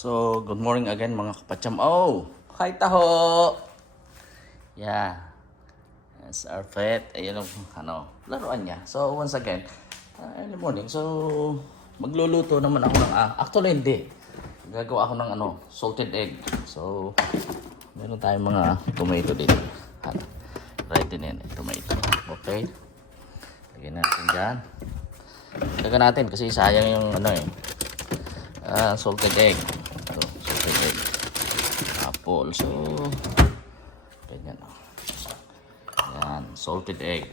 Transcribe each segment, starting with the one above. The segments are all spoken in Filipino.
So, good morning again mga kapatsyam. Oh, hi taho! Yeah, that's our pet. Ayun ang laruan niya. So, once again, early morning. So, magluluto naman ako ng, actually hindi. Gagawa ako ng salted egg. So, meron tayong mga tomato dito. Ready na yan, tomato. Okay. Lagyan natin dyan. Lagyan natin kasi sayang yung salted egg. Ito, salted egg. Apple. So, ganyan. Yan, salted egg.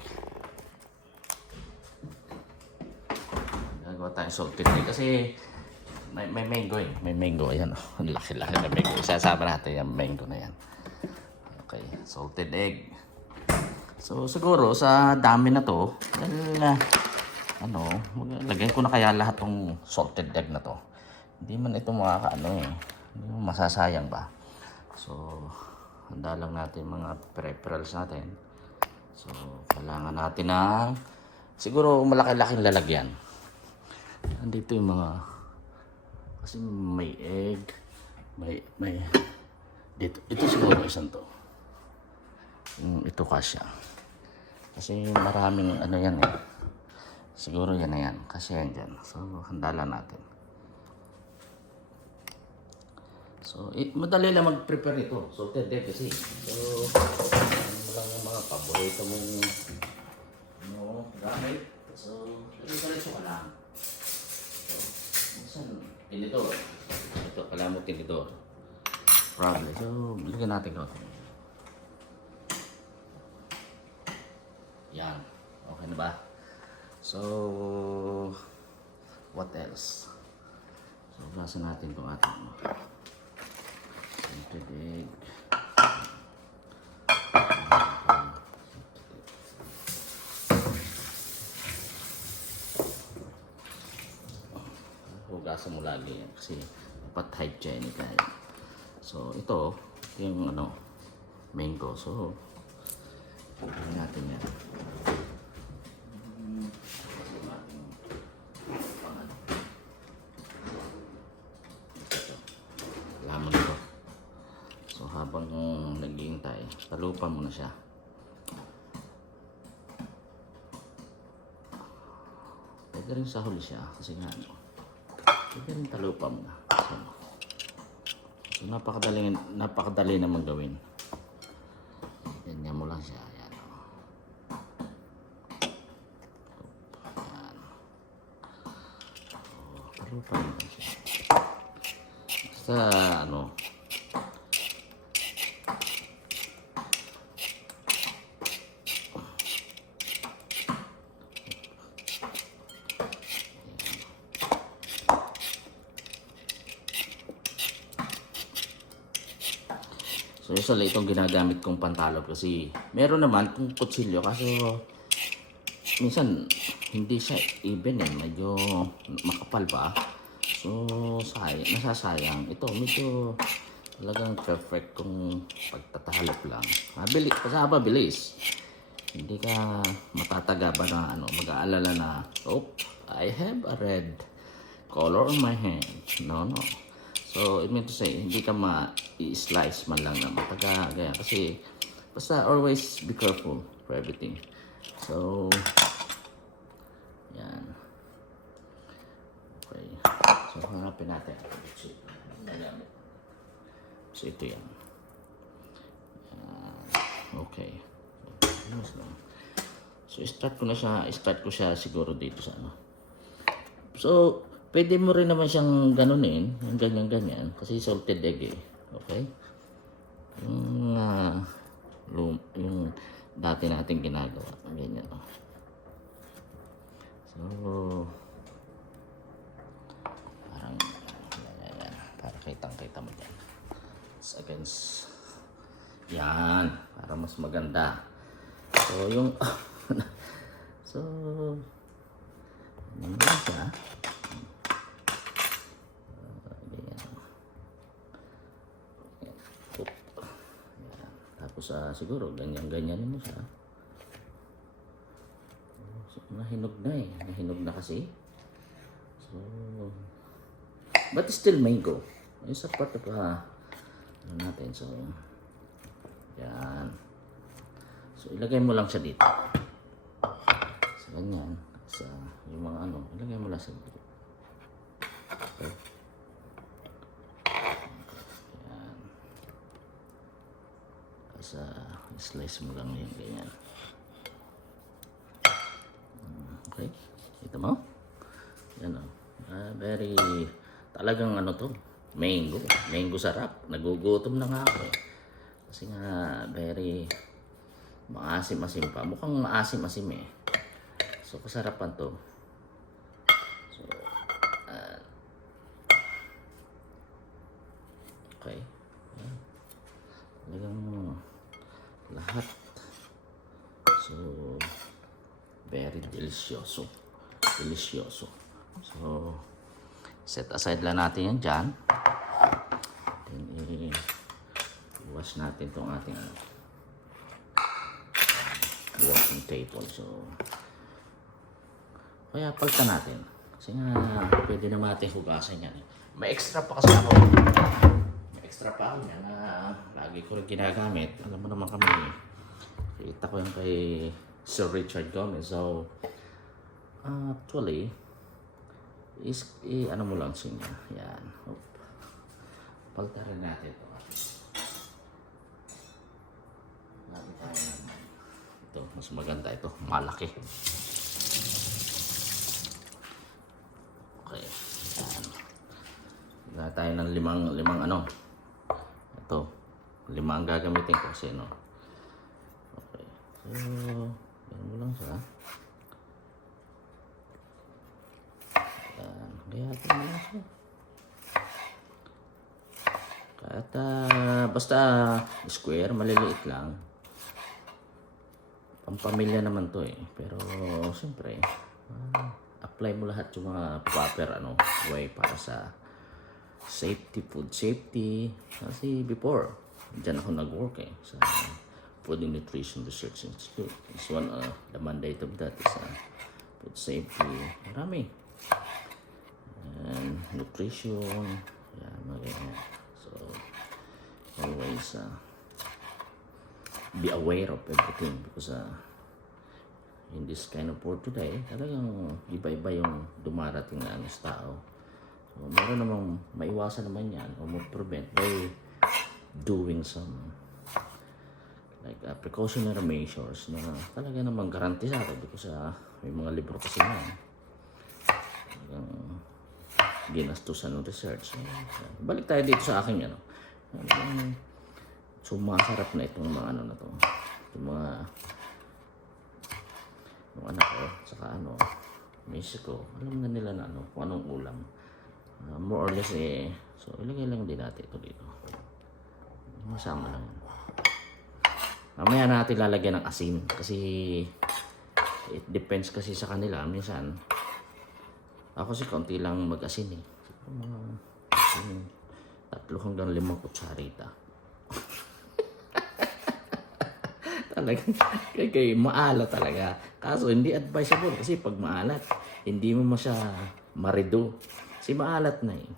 Gagawa tayong salted egg kasi may mango eh. May mango. Ayan. Ang laki-laki na mango. Isasama natin yung mango na yan. Okay, salted egg. So, siguro sa dami na to, lagyan ko na kaya lahat ng salted egg na to. Hindi man ito hindi mo masasayang ba. So, handa lang natin mga peripherals natin. So, kailangan natin ng siguro malaki-laking lalagyan. Andito yung mga kasi may egg, may dito. Ito siguro isang to. Ito kasya. Kasi maraming yan eh. Siguro yan na yan. Kasi yan dyan. So, handa lang natin. So, madali lang mag-prepare ito. Salted egg kasi. So, ano lang yung mga paborito mong gamit. So, diretso ka lang. So, minsan, tinidor. Ito, kailangan mo tinidor. Probably. So, bigyan natin ito. Yan. Okay na ba? So, what else? So, basa natin itong ating salted egg. Hugasan mo lagi yan kasi dapat hygienic yan. So, ito yung mango. So, pagkain natin yan. Lamang ito. So, habang naghihintay, talupan mo na siya. Pwede rin sa huli siya kasi pwede rin talupan mo na. So, napakadali naman gawin. Ganyan mo lang siya. Ayan. Talupan mo lang siya. Basta So, usually itong ginagamit kong pantalog kasi meron naman kung kutsilyo kaso minsan hindi siya even medyo makapal pa. So, nasasayang. Ito medyo talagang perfect kung pagtatahalop lang. Mabilis. Hindi ka matataga ba na mag-aalala na, I have a red color on my hand. No. So, it means to say, hindi ka ma-slice man lang na mataga. Gaya. Kasi, basta always be careful for everything. So, yan. Okay. So, hanapin natin. So, ito yan. Okay. So, start ko siya siguro dito sa So, pwede mo rin naman siyang ganunin, yung ganyan-ganyan, kasi salted egg eh. Okay? Yung dati natin ginagawa. Ganyan. So, parang, yan. Para kitang-kita mo dyan. Against, yan. Para mas maganda. So, so, yan siya. Tapos siguro ganyan-ganyan mo siya. So, nahinog na kasi. So, but still mango. Yung sa part pa, ano natin, so, yan. So, ilagay mo lang siya dito. So, ganyan. Sa, yung mga ano, ilagay mo lang siya dito. Okay. Yan. Kasi, slice mo lang yan, ganyan. Okay. Ito mo? Yan o. Very, talagang ano to, mango. Mango sarap. Nagugutom na nga ako eh. Kasi nga, very, maasim-asim pa. Mukhang maasim-asim eh. So, kasarapan to. So, okay. Yan. Talagang lahat. So, very delicioso. Delicioso. So, set aside lang natin yan dyan. Then, i-wash natin itong ating washing table. So, kaya palitan natin. Kasi nga, pwede naman natin hugasan yan. May extra pa kasi ako. May extra pa ako yan na lagi ko rin ginagamit. Alam mo naman kami, kita ko yung kay Sir Richard Gomez. So, actually, ano mo lang siya. Yan. Palitan rin natin ito. Lagi tayo naman. Ito, mas maganda ito. Malaki. Okay. Yan. Gaya tayo ng limang ano. Ito. 5 ang gagamitin ko kasi no. Okay. So, yan mo lang siya. Yan. Gayatin mo lang siya. Kahit basta square, maliliit lang. Pampamilya naman to eh. Pero siyempre, apply mo lahat yung mga proper way para sa safety, food safety. Kasi before, dyan ako nag-work eh. Sa Food and Nutrition Research Institute. This one, the mandate of that is food safety. Marami. And nutrition. Yan, mga ganyan. So, always be aware of everything because in this kind of world today, talagang iba-iba yung dumarating na sa tao. So, meron namang maiwasan naman yan o mag-prevent by doing some like precautionary measures na talaga namang garantisado because may mga libro kasi yan. Talagang ginastusan ng research. So, balik tayo dito sa aking sumasarap na itong mga na to. Itong mga yung anak ko, saka Mexico. Alam na nila na kung anong ulam. More or less so ilagay lang din natin ito dito. Masama lang. Mamaya natin lalagyan ng asin kasi it depends kasi sa kanila. Minsan, ako kasi kaunti lang mag-asin eh. Asin, 3 hanggang 5 kutsarita. Talagang kay maalat talaga. Kaso hindi advisable kasi pag maalat, hindi mo masya marido. Kasi maalat na eh.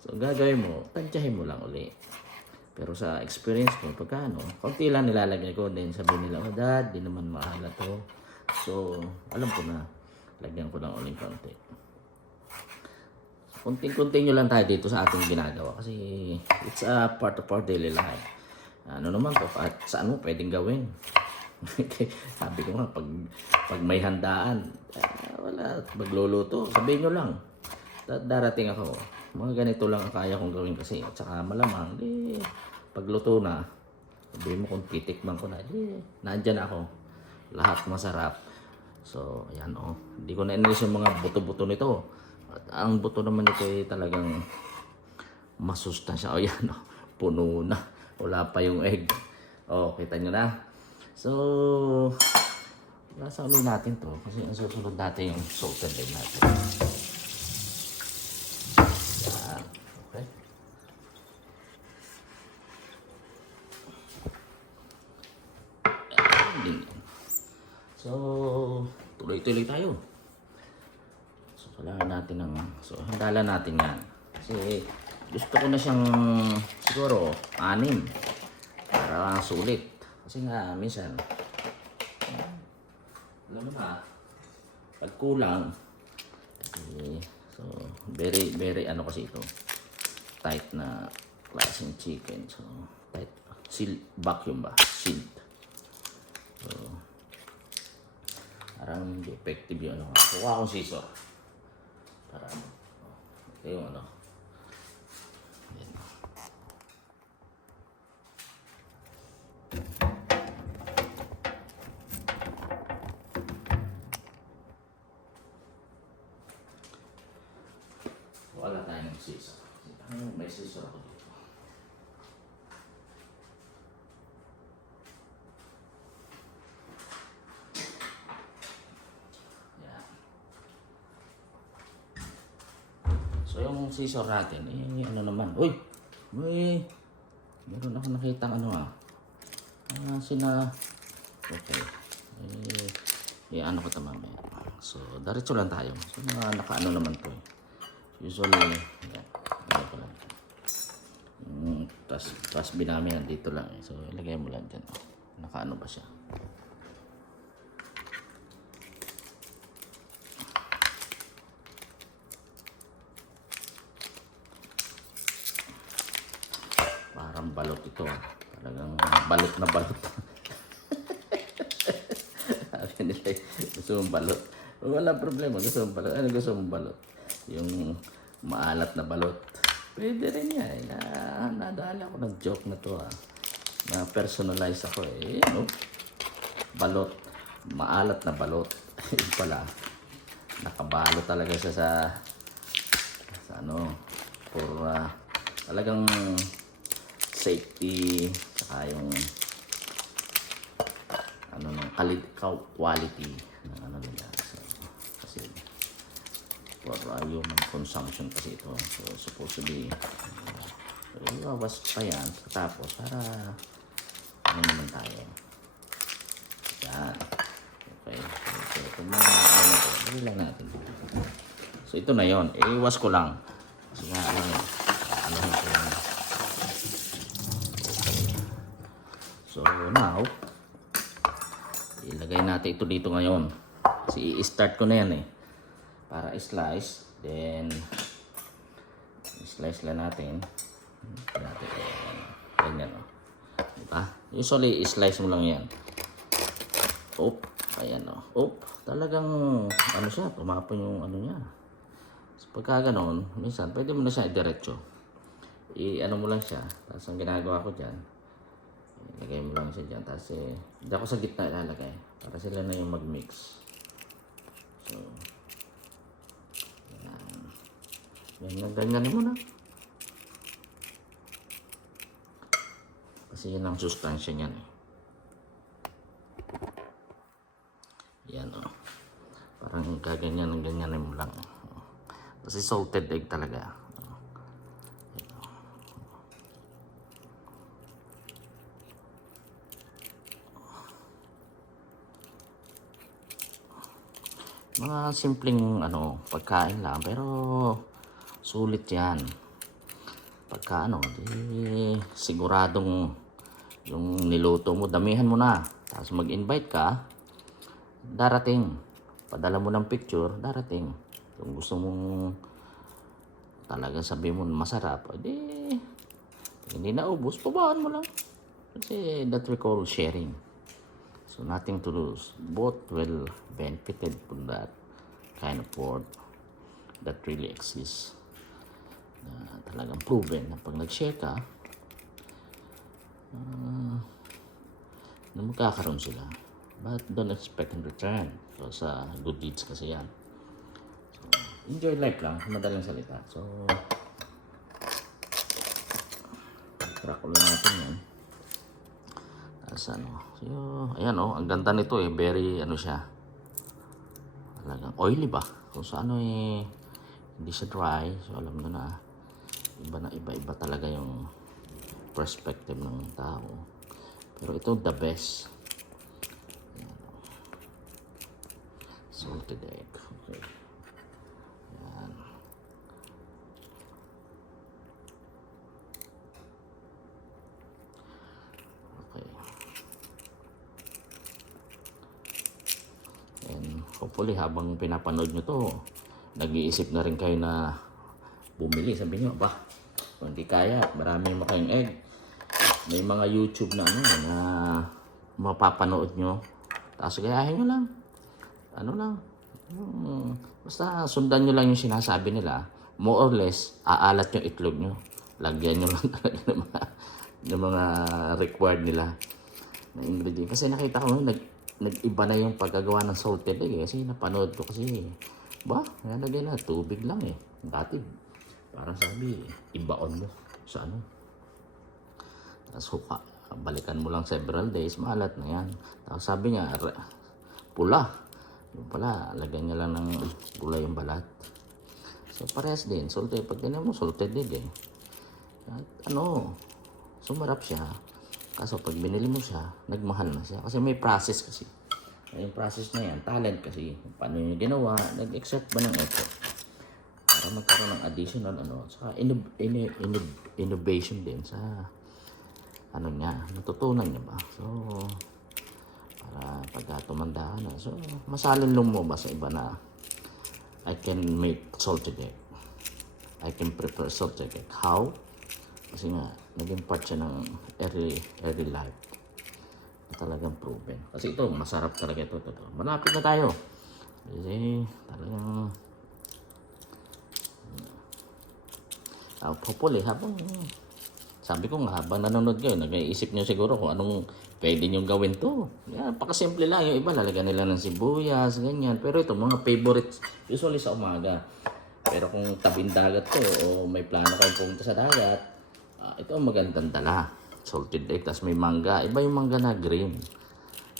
So gagawin mo, tansyahin mo lang uli. Pero sa experience ko, pagka kaunti lang nilalagay ko, then sabi nila, oh dad, di naman maalat to. So, alam ko na, lagyan ko lang uling kaunti. Kunting-kunting nyo lang tayo dito sa ating ginagawa kasi it's a part of our daily life. Ano naman to, at saan mo pwedeng gawin? Sabi ko nga, pag may handaan, wala, magluluto, sabihin nyo lang. Darating ako, mga ganito lang ang kaya kong gawin kasi. At saka malamang, pagluto na, sabihin mo kung titikman ko na, nandyan ako. Lahat masarap. So, ayan hindi ko na-inalis yung mga buto-buto nito. At ang buto naman ito ay talagang masustansya. Yan puno na. Wala pa yung egg. Kita nyo na. So, nasa ulo natin to. Kasi ang susunod natin yung salted egg natin. Yan. Okay. So, tuloy-tuloy tayo. So, kailangan natin handalan natin yan. Kasi, gusto ko na siyang siguro 6 para sulit. Kasi nga minsan alam mo na pag kulang so very ano kasi ito tight na klaseng chicken. So tight seal vacuum ba sealed. So parang hindi effective yung ano. Kuha akong scissor para ito yung ano. Yan. Wala tayong scissor. May scissor ako dito. Yan. So yung scissor natin, ano naman. Uy! Meron ako nakita ano okay. Ano ko tama mamaya. So, diretso lang tayo. So, nakaano naman to. Usually, ano ko lang. Tas binami dito lang. So, ilagay mo lang dyan. Nakaano ba siya? Parang balot ito. Talagang balot na balot. Sabi nila, gusto mong balot. Wala problema, gusto mong balot. Ano gusto mong balot? Yung maalat na balot. Pwede rin yan. Nadala ko ng joke na to na personalize ako balot. Maalat na balot. Yun pala. Nakabalot talaga siya sa ano. For talagang safety. Saka yung ano ng quality ng ano nila. So, kasi for human consumption kasi ito. So supposedly iwawas pa yan. Tapos para ano naman tayo. Yan. Okay. So ito mga ano to. Dali lang natin. So ito na yon. Iwas ko lang. Kasi nga ano ko lang. Okay. So now ilagay natin ito dito ngayon. Kasi i-start ko na yan para i-slice. Then i-slice lang natin. Ganyan diba? Usually i-slice mo lang yan. Ayan talagang ano siya, tumapon yung ano niya. So pagka ganon, minsan pwede mo na siya i-diretso. I-ano mo lang siya. Tapos ang ginagawa ko dyan, ilagay mo lang siya dyan. Tapos hindi ako sa gitna ilalagay. Para sila na yung mag-mix. So, ganyan mo na. Kasi yan ang sustansya niyan Yan Parang kaganyan mo lang. Kasi salted egg talaga. Mga simpleng pagkain lang pero sulit yan. Pagka siguradong yung niluto mo, damihan mo na. Tapos mag-invite ka, darating. Padala mo ng picture, darating. Kung gusto mong talagang sabi mo masarap, hindi na ubos, pabaan mo lang. Kasi that we call sharing. So nothing to lose. Both will benefited from that kind of world that really exists. Talagang proven na pag nag-share ka, na magkakaroon sila. But don't expect in return. So sa good deeds kasi yan. So, enjoy life lang, madaling salita. So, crack ulit natin yan. So, ayan ang ganda nito very siya. Talagang oily ba? Kung sa hindi siya dry. So alam mo na iba talaga yung perspective ng tao. Pero ito the best. Ayan, salted egg. Okay. Ayan. hopefully habang pinapanood nyo to, nag-iisip na rin kayo na bumili. Sabi nyo, ba, kung hindi kaya, maraming makayong egg. May mga YouTube na ano, na mapapanood nyo. Tapos gayahin nyo lang. Ano lang. Basta sundan nyo lang yung sinasabi nila. More or less, aalat yung itlog nyo. Lagyan nyo lang talaga ng mga required nila na ingredient. Kasi nakita ko nag-iba na yung pagkagawa ng salted egg. Kasi napanood ko kasi, ba, nalagay na, tubig lang eh. Dati, parang sabi, ibaon mo sa ano. Tapos balikan mo lang several days, maalat na yan. Tapos sabi niya, pula. Yung pala, lagyan niya lang ng gulay yung balat. So, parehas din. Salted. Pag tinan mo, salted egg eh. At ano, sumarap siya. Kaso pag binili mo siya, nagmahal na siya. Kasi may process kasi. Yung process na yan, talent kasi. Paano yung ginawa, nag-exert ba ng effort. Para magkaroon ng additional ano. Saka innovation din sa ano niya, natutunan niya ba. So, para pagka tumanda ka na. So, masalin mo ba sa iba na I can make salted egg. I can prepare salted egg. How? Kasi nga, naging part siya ng early life. Talagang proven. Kasi ito, masarap talaga ito. Malapit na tayo. Kasi talagang hopefully, habang sabi ko nga, habang nanonood kayo, nag-iisip nyo siguro kung anong pwede nyo gawin to. Yan, pakasimple lang. Yung iba, lalagyan nila ng sibuyas, ganyan. Pero ito, mga favorites, usually sa umaga. Pero kung tabing dagat to, o may plano kayong pumunta sa dagat, ito ang magandang dala. Salted egg, tapos may mangga. Iba yung mangga na green.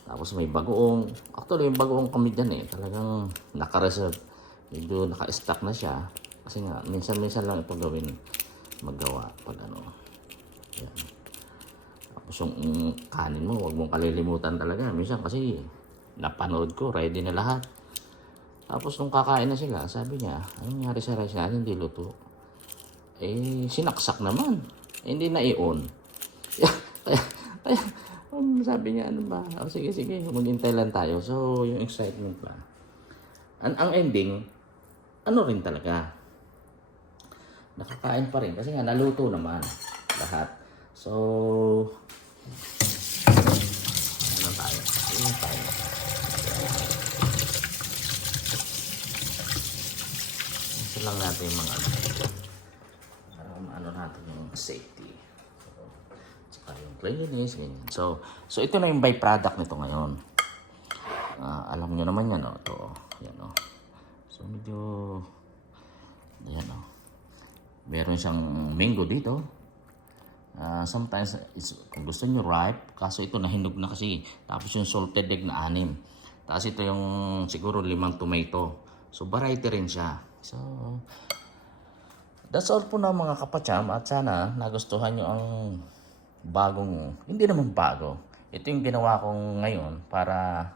Tapos may bagoong. Actually, yung bagoong kami dyan eh. Talagang naka-reserve. Medyo naka-stack na siya. Kasi nga, minsan-minsan lang ito gawin. Magawa pag ano. Yan. Tapos yung kanin mo, huwag mong kalilimutan talaga. Minsan kasi napanood ko, ready na lahat. Tapos nung kakain na sila, sabi niya, anong nangyari sa rice natin, hindi luto. Eh, sinaksak naman. Eh, hindi na i-on. Kaya, sabi niya, ano ba? Oh, sige, maghintay lang tayo. So, yung excitement ba? Ang ending, ano rin talaga. Nakakain pa rin. Kasi nga, naluto naman lahat. So, ano tayo? Ano tayo? Isa lang natin yung mga para ano natin yung safety. Tsaka yung cleanliness, ganyan. So ito na yung byproduct nito ngayon. Alam nyo naman yan, no? Ito, yan, no? So, medyo, yan, no? Meron siyang mango dito. Sometimes, kung gusto nyo ripe, kaso ito nahinog na kasi. Tapos yung salted egg na 6. Tapos ito yung siguro 5 tomato. So, variety rin siya. So, that's all po na mga kapacham. At sana nagustuhan nyo ang bagong, hindi naman bago. Ito yung ginawa kong ngayon para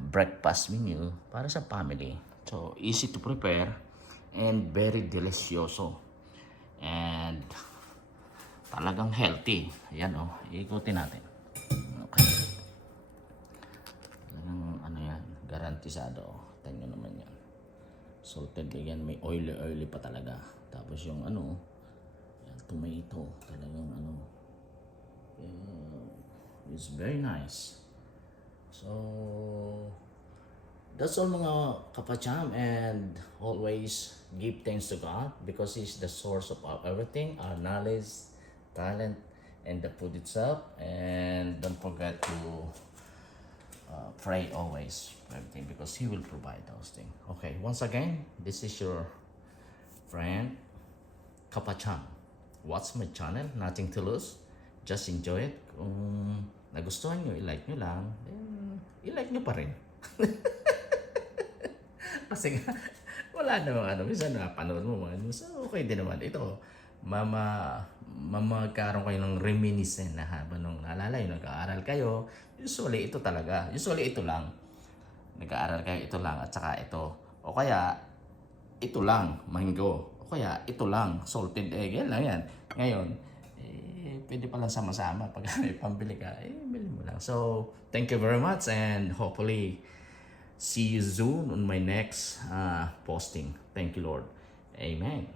breakfast menu para sa family. So, easy to prepare and very delicioso. And talagang healthy. Ayan o, ikutin natin. Okay. Ano yan, garantisado. Tingnan naman yan. Salted yan, may oily pa talaga. Tapos yung ano, yan, tomato, talagang ano, it's very nice. So, that's all mga kapacham, and always give thanks to God because He's the source of our everything, our knowledge, talent, and the food itself. And don't forget to pray always for everything because He will provide those things. Okay, once again, this is your friend Kapacham. Watch my channel, nothing to lose. Just enjoy it. Kung nagustuhan nyo, i-like nyo lang, then i-like nyo pa rin. Kasi nga, wala namang ano, minsan napanood mo mga news, okay din naman. Ito, magkaroon kayo ng reminiscent na habang nung naalala yun, nag-aaral kayo, usually ito talaga, usually ito lang. Nag-aaral kayo, ito lang, at saka ito. O kaya, ito lang, mango. O kaya, ito lang, salted egg, yan lang yan. Ngayon, pwede palang sama-sama. Pag may pambili ka, bili mo lang. So, thank you very much and hopefully, See you soon on my next posting. Thank you, Lord. Amen.